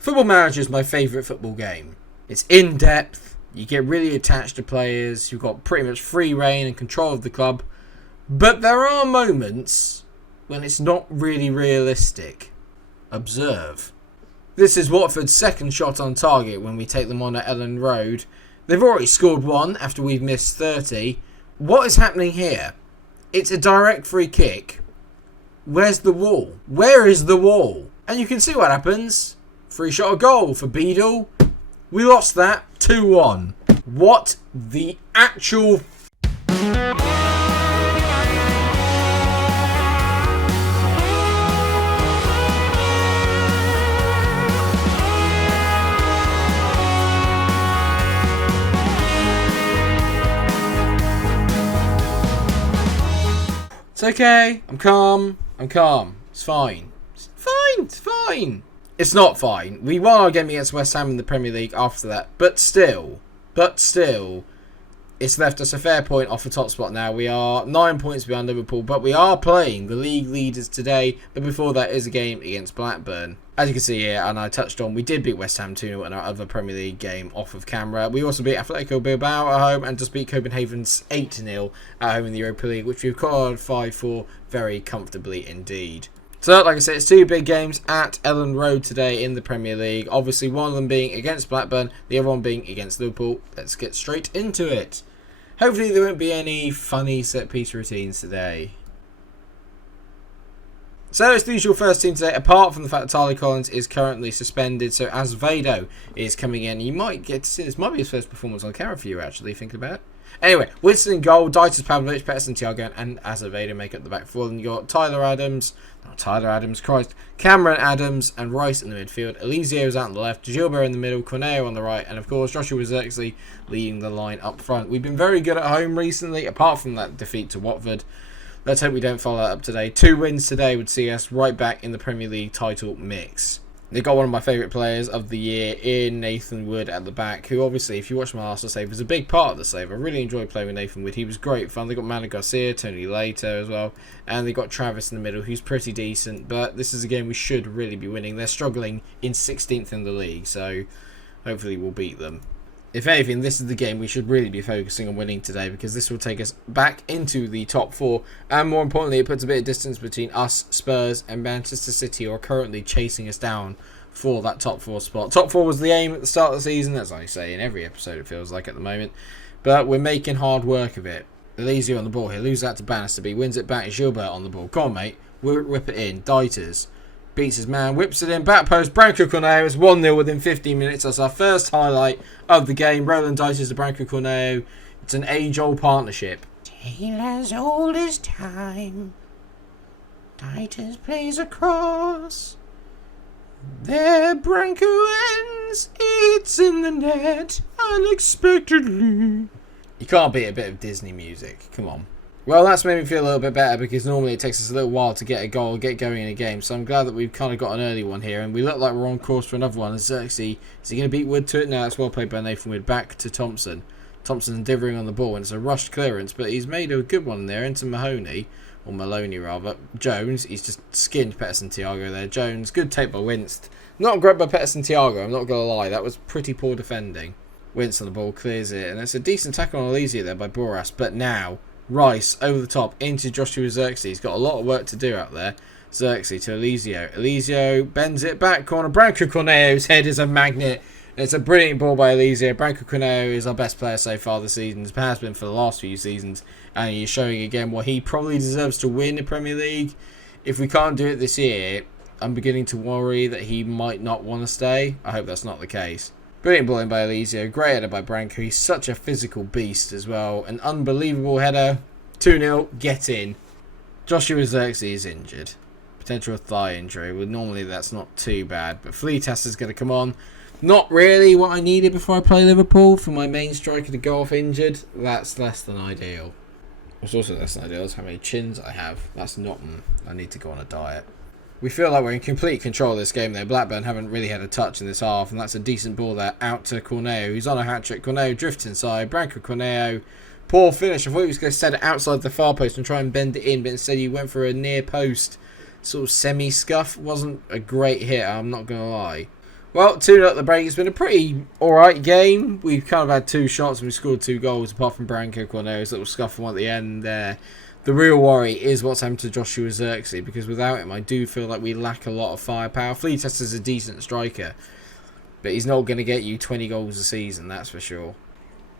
Football Manager is my favourite football game. It's in-depth, you get really attached to players, you've got pretty much free reign and control of the club, but there are moments when it's not really realistic. Observe. This is Watford's second shot on target when we take them on at Elland Road. They've already scored one after we've missed 30. What is happening here? It's a direct free kick. Where's the wall? Where is the wall? And you can see what happens. Free shot, a goal for Beadle. We lost that 2-1. What the actual... It's okay. I'm calm. It's fine. It's fine. It's not fine. We won our game against West Ham in the Premier League after that. But still, it's left us a fair point off the top spot now. We are 9 points behind Liverpool, but we are playing the league leaders today. But before that is a game against Blackburn. As you can see here, and I touched on, we did beat West Ham 2-0 in our other Premier League game off of camera. We also beat Atletico Bilbao at home and just beat Copenhagen 8-0 at home in the Europa League, which we've qualified for very comfortably indeed. So, like I said, it's two big games at Elland Road today in the Premier League. Obviously, one of them being against Blackburn, the other one being against Liverpool. Let's get straight into it. Hopefully, there won't be any funny set-piece routines today. So, it's the usual first team today, apart from the fact that Tyler Collins is currently suspended. So, Azevedo is coming in. You might get to see, this might be his first performance on camera for you, actually, thinking about it. Anyway, Winston in goal, Dieter, Pavlovic, Pettersson, Thiago, and Azevedo make up the back four. Then you got Cameron Adams, and Rice in the midfield. Eliseo is out on the left, Gilbert in the middle, Corneo on the right, and of course Joshua Zirkzee leading the line up front. We've been very good at home recently, apart from that defeat to Watford. Let's hope we don't follow that up today. 2 wins today would see us right back in the Premier League title mix. They've got one of my favourite players of the year in Nathan Wood at the back, who obviously, if you watch my Arsenal save, was a big part of the save. I really enjoyed playing with Nathan Wood. He was great fun. They got Manu Garcia, Tony Lato as well, and they got Travis in the middle, who's pretty decent. But this is a game we should really be winning. They're struggling in 16th in the league, so hopefully we'll beat them. If anything, this is the game we should really be focusing on winning today, because this will take us back into the top 4, and more importantly, it puts a bit of distance between us, Spurs, and Manchester City, who are currently chasing us down for that top 4 spot. Top 4 was the aim at the start of the season, as I say in every episode it feels like at the moment, but we're making hard work of it. Eliseo on the ball here, loses that to Bannister, wins it back, Gilbert on the ball. Come on, mate, whip it in. Dieters beats his man, whips it in, back post, Branco Corneo. It's 1-0 within 15 minutes. That's our first highlight of the game. Roland Dieters to Branco Corneo. It's an age-old partnership. Tale as old as time. Dieters plays across. There Branco ends. It's in the net unexpectedly. You can't beat a bit of Disney music. Come on. Well, that's made me feel a little bit better, because normally it takes us a little while to get a goal, get going in a game. So I'm glad that we've kind of got an early one here, and we look like we're on course for another one. Xerxes, is he going to beat Wood to it? No, it's well played by Nathan Wood. Back to Thompson. Thompson's endeavouring on the ball, and it's a rushed clearance, but he's made a good one there into Mahoney, or Maloney rather. Jones, he's just skinned Pettersson Thiago there. Jones, good take by Winst. Not great by Pettersson Thiago, I'm not going to lie. That was pretty poor defending. Winst on the ball, clears it, and it's a decent tackle on Eliseo there by Boras, but now Rice over the top into Joshua Zirkzee. He's got a lot of work to do out there. Zirkzee to Eliseo. Eliseo bends it back corner. Branco Corneo's head is a magnet. It's a brilliant ball by Eliseo. Branco Corneo is our best player so far this season. Has been for the last few seasons. And he's showing again what he probably deserves to win the Premier League. If we can't do it this year, I'm beginning to worry that he might not want to stay. I hope that's not the case. Brilliant ball in by Eliseo. Great header by Branco. He's such a physical beast as well. An unbelievable header. 2-0. Get in. Joshua Zirkzee is injured. Potential thigh injury. Well, normally that's not too bad. But Fleetas is going to come on. Not really what I needed before I play Liverpool. For my main striker to go off injured. That's less than ideal. What's also less than ideal is how many chins I have. That's not... I need to go on a diet. We feel like we're in complete control of this game though. Blackburn haven't really had a touch in this half, and that's a decent ball there out to Corneo, who's on a hat-trick. Corneo drifts inside. Branco Corneo. Poor finish. I thought he was going to set it outside the far post and try and bend it in, but instead he went for a near post sort of semi-scuff. Wasn't a great hit, I'm not going to lie. Well, 2-0 at the break. It's been a pretty alright game. We've kind of had 2 shots and we scored 2 goals, apart from Branko Corneo's little scuffle at the end there. The real worry is what's happened to Joshua Zirkzee, because without him, I do feel like we lack a lot of firepower. Fleetess is a decent striker, but he's not going to get you 20 goals a season, that's for sure.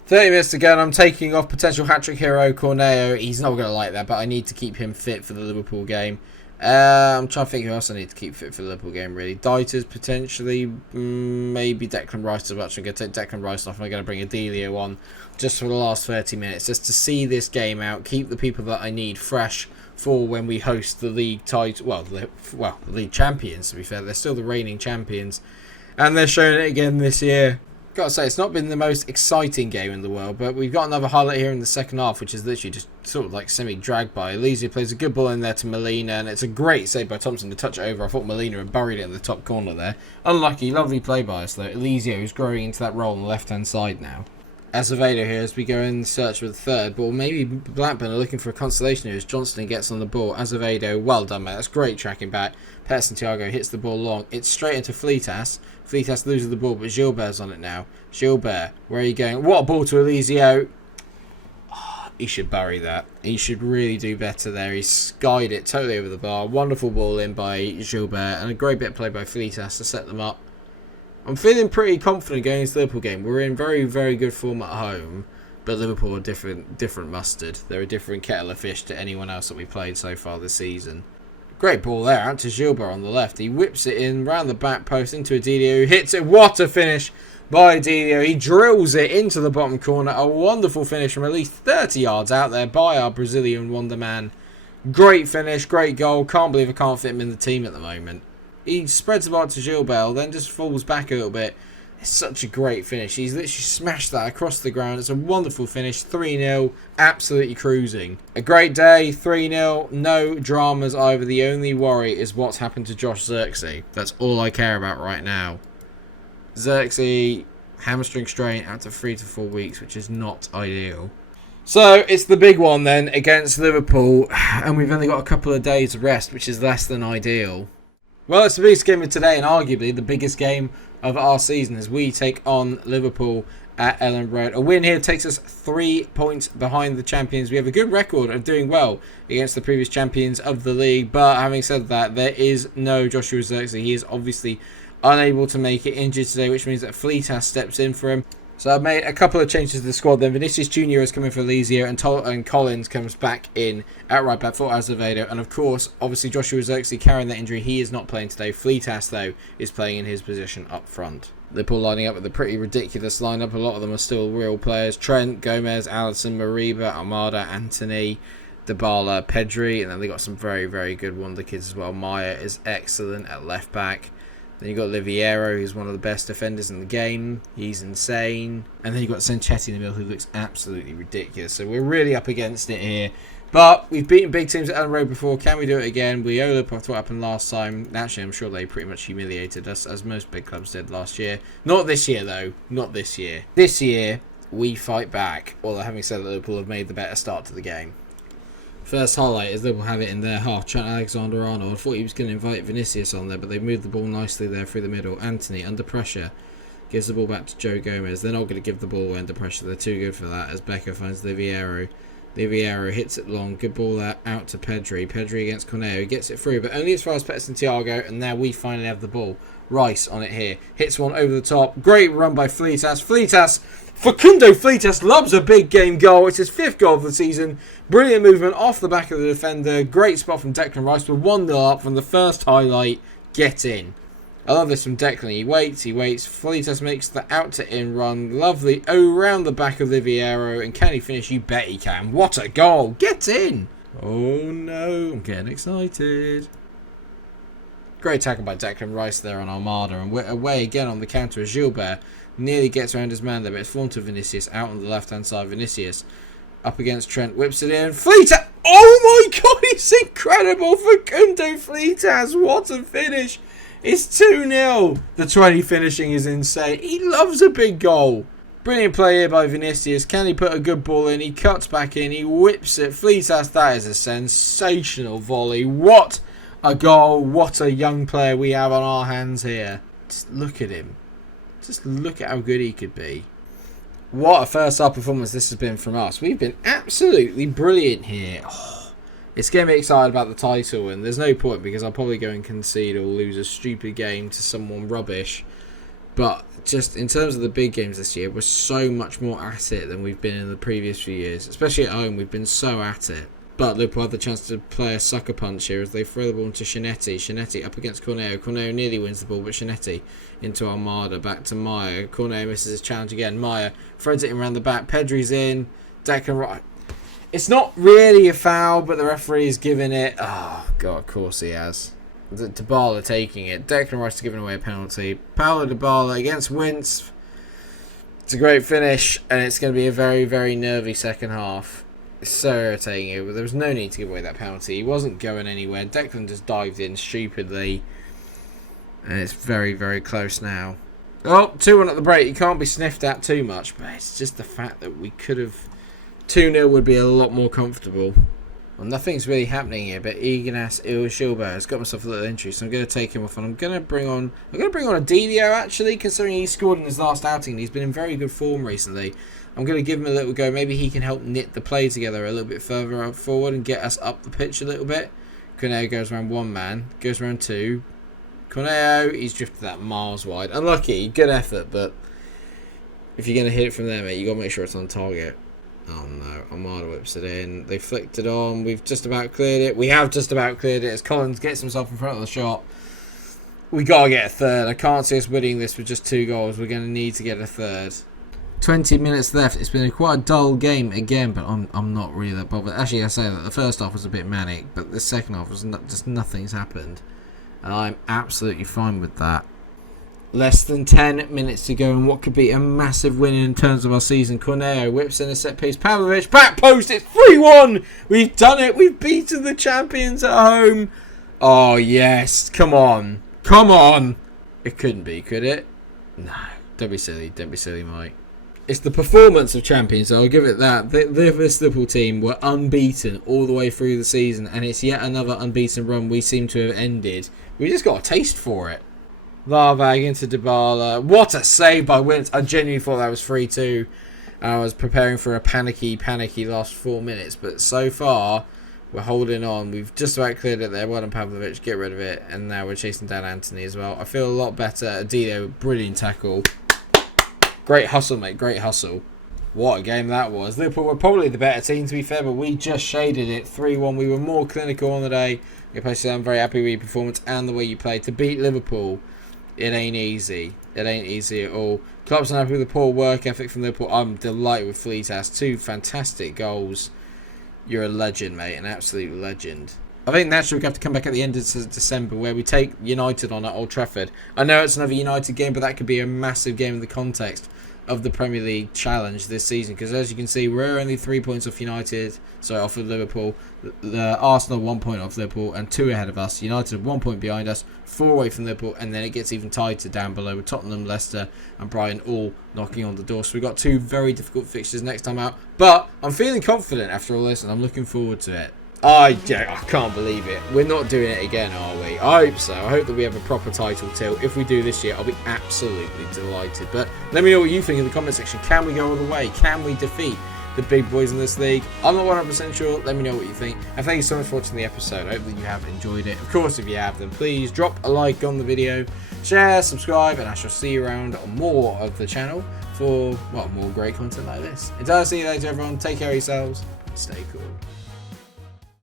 30 minutes to go, and I'm taking off potential hat-trick hero Corneo. He's not going to like that, but I need to keep him fit for the Liverpool game. I'm trying to think who else I need to keep fit for the Liverpool game, really. Dieters, potentially. Maybe Declan Rice as much. I'm going to take Declan Rice off, and I'm going to bring Adelio on just for the last 30 minutes, just to see this game out, keep the people that I need fresh for when we host the league title. Well, the league champions, to be fair. They're still the reigning champions, and they're showing it again this year. Gotta say, it's not been the most exciting game in the world, but we've got another highlight here in the second half, which is literally just sort of like semi-dragged by. Elizio plays a good ball in there to Molina, and it's a great save by Thompson to touch it over. I thought Molina had buried it in the top corner there. Unlucky, lovely play by us though. Elizio is growing into that role on the left-hand side now. Azevedo here as we go in search for the third ball. Maybe Blackburn are looking for a consolation here as Johnston gets on the ball. Azevedo, well done, mate. That's great tracking back. Pet Santiago hits the ball long. It's straight into Fleetas. Fleetas loses the ball, but Gilbert's on it now. Gilbert, where are you going? What a ball to Elizio. Oh, he should bury that. He should really do better there. He skied it totally over the bar. Wonderful ball in by Gilbert, and a great bit of play by Fleetas to set them up. I'm feeling pretty confident going into the Liverpool game. We're in very, very good form at home, but Liverpool are different mustard. They're a different kettle of fish to anyone else that we've played so far this season. Great ball there, out to Gilbert on the left. He whips it in round the back post into Adelio, who hits it. What a finish by Adelio. He drills it into the bottom corner. A wonderful finish from at least 30 yards out there by our Brazilian wonder man. Great finish, great goal. Can't believe I can't fit him in the team at the moment. He spreads the ball to Gilbert, then just falls back a little bit. It's such a great finish. He's literally smashed that across the ground. It's a wonderful finish. 3-0. Absolutely cruising. A great day. 3-0. No dramas either. The only worry is what's happened to Josh Zirkzee. That's all I care about right now. Zirkzee, hamstring strain, out to 3 to 4 weeks, which is not ideal. So, it's the big one then against Liverpool. And we've only got a couple of days of rest, which is less than ideal. Well, it's the biggest game of today and arguably the biggest game of our season as we take on Liverpool at Ellen Road. A win here takes us 3 points behind the champions. We have a good record of doing well against the previous champions of the league, but having said that, there is no Joshua Zirkzee. He is obviously unable to make it, injured today, which means that Fleetas steps in for him. So I've made a couple of changes to the squad then. Vinicius Jr. is coming for Elizio, and Collins comes back in at right back for Azevedo. And of course, obviously Joshua Zirkzee carrying that injury. He is not playing today. Fleetas, though, is playing in his position up front. Liverpool lining up with a pretty ridiculous lineup. A lot of them are still real players. Trent, Gomez, Alisson, Mariba, Almada, Anthony, Dybala, Pedri. And then they got some very, very good wonder kids as well. Maya is excellent at left back. Then you've got Liviero, who's one of the best defenders in the game. He's insane. And then you've got Sanchetti in the middle, who looks absolutely ridiculous. So we're really up against it here. But we've beaten big teams at Ellen Road before. Can we do it again? We owe up after what happened last time. Actually, I'm sure they pretty much humiliated us, as most big clubs did last year. Not this year, though. Not this year. This year, we fight back. Although, having said that, Liverpool have made the better start to the game. First highlight is Liverpool have it in their half. Trent Alexander-Arnold. I thought he was going to invite Vinicius on there, but they moved the ball nicely there through the middle. Anthony, under pressure, gives the ball back to Joe Gomez. They're not going to give the ball away under pressure. They're too good for that, as Becker finds Liviero. Liviero hits it long. Good ball there out to Pedri. Pedri against Corneo. He gets it through, but only as far as Pet Santiago, and now we finally have the ball. Rice on it here. Hits one over the top. Great run by Fleetas. Facundo Fleetas loves a big game goal. It's his 5th goal of the season. Brilliant movement off the back of the defender. Great spot from Declan Rice. We're 1-0 up from the first highlight. Get in. I love this from Declan. He waits. Fleetas makes the out to in run. Lovely. Oh, round the back of Liviero. And can he finish? You bet he can. What a goal. Get in. Oh no. I'm getting excited. Great tackle by Declan Rice there on Armada. And we're away again on the counter as Gilbert nearly gets around his man there, but it's formed to Vinicius out on the left-hand side. Vinicius up against Trent, whips it in. Fleetas! Oh my god, he's incredible! Facundo Fleetas, what a finish! It's 2-0. The 20 finishing is insane. He loves a big goal. Brilliant play here by Vinicius. Can he put a good ball in? He cuts back in. He whips it. Fleetas, that is a sensational volley. What a goal. What a young player we have on our hands here. Just look at him. Just look at how good he could be. What a first half performance this has been from us. We've been absolutely brilliant here. Oh, it's getting me excited about the title, and there's no point because I'll probably go and concede or lose a stupid game to someone rubbish. But just in terms of the big games this year, we're so much more at it than we've been in the previous few years. Especially at home, we've been so at it. But Liverpool had the chance to play a sucker punch here as they throw the ball into Shinetti. Shinetti up against Corneo. Corneo nearly wins the ball, but Shinetti into Armada. Back to Maya. Corneo misses his challenge again. Maya threads it in around the back. Pedri's in. Declan Rice. It's not really a foul, but the referee is giving it. Oh, God, of course he has. Dybala taking it. Declan Rice giving away a penalty. Paulo Dybala against Wince. It's a great finish, and it's going to be a very, very nervy second half. It's so irritating, but there was no need to give away that penalty. He wasn't going anywhere. Declan just dived in stupidly. And it's very, very close now. Oh, 2-1 at the break. You can't be sniffed at too much, but it's just the fact that we could have... 2-0 would be a lot more comfortable. Well, nothing's really happening here, but Ignace Ilshilba has got himself a little injury, so I'm going to take him off, and I'm going to bring on a Delio, actually, considering he scored in his last outing, and he's been in very good form recently. I'm going to give him a little go. Maybe he can help knit the play together a little bit further up forward and get us up the pitch a little bit. Corneo goes around one man, goes around two. Corneo, he's drifted that miles wide. Unlucky, good effort, but if you're going to hit it from there, mate, you got to make sure it's on target. Oh no, Armada whips it in. They flicked it on. We've just about cleared it. We have just about cleared it as Collins gets himself in front of the shot. We got to get a third. I can't see us winning this with just 2 goals. We're going to need to get a third. 20 minutes left. It's been quite a dull game again, but I'm not really that bothered. Actually, I say that the first half was a bit manic, but the second half was just nothing's happened. And I'm absolutely fine with that. Less than 10 minutes to go, and what could be a massive win in terms of our season. Corneo whips in a set piece. Pavlovic, back post. It's 3-1. We've done it. We've beaten the champions at home. Oh, yes. Come on. Come on. It couldn't be, could it? No. Don't be silly. Don't be silly, Mike. It's the performance of champions, so I'll give it that. This Liverpool team were unbeaten all the way through the season, and it's yet another unbeaten run we seem to have ended. We just got a taste for it. Larvag into Dybala. What a save by Wince. I genuinely thought that was 3-2. I was preparing for a panicky last 4 minutes, but so far we're holding on. We've just about cleared it there. Well done, Pavlovic. Get rid of it. And now we're chasing down Anthony as well. I feel a lot better. Adilio, brilliant tackle. Great hustle, mate. Great hustle. What a game that was. Liverpool were probably the better team, to be fair, but we just shaded it 3-1. We were more clinical on the day. I'm very happy with your performance and the way you played. To beat Liverpool, it ain't easy. It ain't easy at all. Klopp's unhappy with the poor work ethic from Liverpool. I'm delighted with Fleetass. 2 fantastic goals. You're a legend, mate. An absolute legend. I think naturally we have to come back at the end of December where we take United on at Old Trafford. I know it's another United game, but that could be a massive game in the context of the Premier League challenge this season, because as you can see, we're only 3 points off off of Liverpool. The Arsenal 1 point off Liverpool and 2 ahead of us. United 1 point behind us, 4 away from Liverpool, and then it gets even tighter down below with Tottenham, Leicester and Brighton all knocking on the door. So we've got 2 very difficult fixtures next time out, but I'm feeling confident after all this and I'm looking forward to it. I can't believe it. We're not doing it again, are we? I hope so. I hope that we have a proper title tilt. If we do this year, I'll be absolutely delighted. But let me know what you think in the comment section. Can we go all the way? Can we defeat the big boys in this league? I'm not 100% sure. Let me know what you think. And thank you so much for watching the episode. I hope that you have enjoyed it. Of course, if you have, then please drop a like on the video, share, subscribe, and I shall see you around on more of the channel for, well, more great content like this. Until I see you later, everyone. Take care of yourselves. Stay cool.